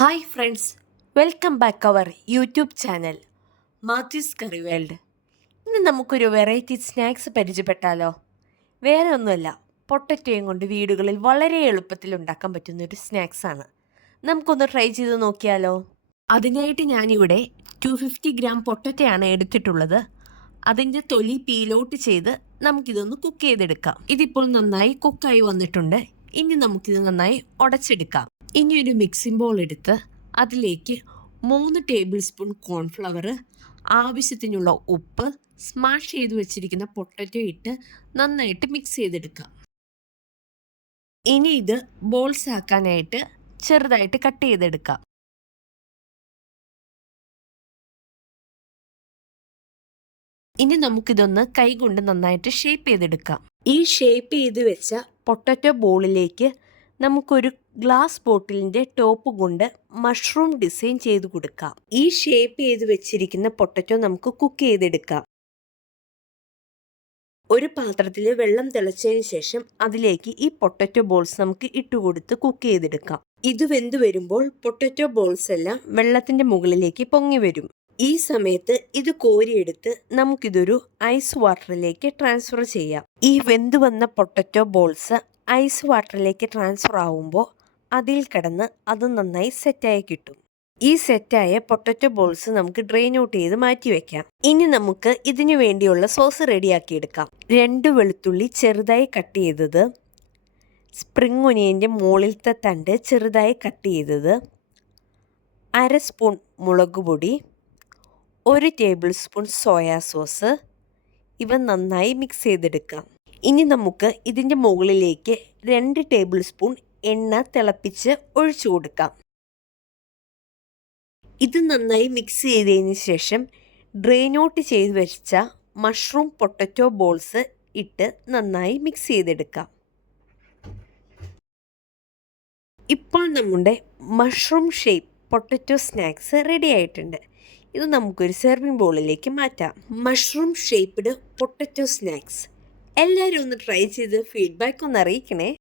Hi friends, welcome back our YouTube channel Mathews curry world. ഇന്ന് നമുക്കൊരു variety snacks പരിചയപ്പെട്ടാലോ? വേറെ ഒന്നുമല്ല, പൊട്ടറ്റോയും കൊണ്ട് വീടുകളിൽ വളരെ എളുപ്പത്തിൽ ഉണ്ടാക്കാൻ പറ്റുന്ന ഒരു സ്നാക്സാണ്. നമുക്കൊന്ന് ട്രൈ ചെയ്ത് നോക്കിയാലോ? അതിനായിട്ട് ഞാനിവിടെ 250 ഗ്രാം പൊട്ടറ്റയാണ് എടുത്തിട്ടുള്ളത്. അതിൻ്റെ തൊലി പീലോട്ട് ചെയ്ത് നമുക്കിതൊന്ന് കുക്ക് ചെയ്തെടുക്കാം. ഇതിപ്പോൾ നന്നായി കുക്കായി വന്നിട്ടുണ്ട്. ഇനി നമുക്കിത് നന്നായി ഉടച്ചെടുക്കാം. ഇനി ഒരു മിക്സിംഗ് ബോൾ എടുത്ത് അതിലേക്ക് 3 ടേബിൾ സ്പൂൺ കോൺഫ്ലവർ, ആവശ്യത്തിനുള്ള ഉപ്പ്, സ്മാഷ് ചെയ്ത് വെച്ചിരിക്കുന്ന പൊട്ടറ്റോ ഇട്ട് നന്നായിട്ട് മിക്സ് ചെയ്തെടുക്കാം. ഇനി ഇത് ബോൾസ് ആക്കാനായിട്ട് ചെറുതായിട്ട് കട്ട് ചെയ്തെടുക്കാം. ഇനി നമുക്കിതൊന്ന് കൈകൊണ്ട് നന്നായിട്ട് ഷേപ്പ് ചെയ്തെടുക്കാം. ഈ ഷേപ്പ് ചെയ്ത് വെച്ച പൊട്ടറ്റോ ബോളിലേക്ക് നമുക്കൊരു ഗ്ലാസ് ബോട്ടിലിൻ്റെ ടോപ്പ് കൊണ്ട് മഷ്റൂം ഡിസൈൻ ചെയ്ത് കൊടുക്കാം. ഈ ഷേപ്പ് ചെയ്ത് വെച്ചിരിക്കുന്ന പൊട്ടറ്റോ നമുക്ക് കുക്ക് ചെയ്തെടുക്കാം. ഒരു പാത്രത്തിൽ വെള്ളം തിളച്ചതിന് ശേഷം അതിലേക്ക് ഈ പൊട്ടറ്റോ ബോൾസ് നമുക്ക് ഇട്ടുകൊടുത്ത് കുക്ക് ചെയ്തെടുക്കാം. ഇത് വെന്ത് വരുമ്പോൾ പൊട്ടറ്റോ ബോൾസ് എല്ലാം വെള്ളത്തിൻ്റെ മുകളിലേക്ക് പൊങ്ങി വരും. ഈ സമയത്ത് ഇത് കോരിയെടുത്ത് നമുക്കിതൊരു ഐസ് വാട്ടറിലേക്ക് ട്രാൻസ്ഫർ ചെയ്യാം. ഈ വെന്ത് വന്ന പൊട്ടറ്റോ ബോൾസ് ഐസ് വാട്ടറിലേക്ക് ട്രാൻസ്ഫർ ആവുമ്പോൾ അതിൽ കിടന്ന് അത് നന്നായി സെറ്റായി കിട്ടും. ഈ സെറ്റായ പൊട്ടറ്റോ ബോൾസ് നമുക്ക് ഡ്രെയിൻ ഔട്ട് ചെയ്ത് മാറ്റി വെക്കാം. ഇനി നമുക്ക് ഇതിനു വേണ്ടിയുള്ള സോസ് റെഡിയാക്കി എടുക്കാം. 2 വെളുത്തുള്ളി ചെറുതായി കട്ട് ചെയ്തത്, സ്പ്രിംഗ് ഒനിയൻ്റെ മുകളിലത്തെ തണ്ട് ചെറുതായി കട്ട് ചെയ്തത്, 1/2 സ്പൂൺ മുളക് പൊടി, 1 ടേബിൾ സ്പൂൺ സോയാ സോസ്. ഇവ നന്നായി മിക്സ് ചെയ്തെടുക്കാം. ഇനി നമുക്ക് ഇതിൻ്റെ മുകളിലേക്ക് 2 ടേബിൾ സ്പൂൺ എണ്ണ തിളപ്പിച്ച് ഒഴിച്ചു കൊടുക്കാം. ഇത് നന്നായി മിക്സ് ചെയ്തതിന് ശേഷം ഡ്രെയിൻ ഔട്ട് ചെയ്ത് വെച്ച മഷ്റൂം പൊട്ടറ്റോ ബോൾസ് ഇട്ട് നന്നായി മിക്സ് ചെയ്തെടുക്കാം. ഇപ്പോൾ നമ്മുടെ mushroom shape potato snacks ready ആയിട്ടുണ്ട്. ഇത് നമുക്കൊരു സെർവിങ് ബോളിലേക്ക് മാറ്റാം. മഷ്റൂം ഷേപ്പ്ഡ് പൊട്ടറ്റോ സ്നാക്സ് എല്ലാവരും ഒന്ന് ട്രൈ ചെയ്ത് ഫീഡ്ബാക്ക് ഒന്ന് അറിയിക്കണേ.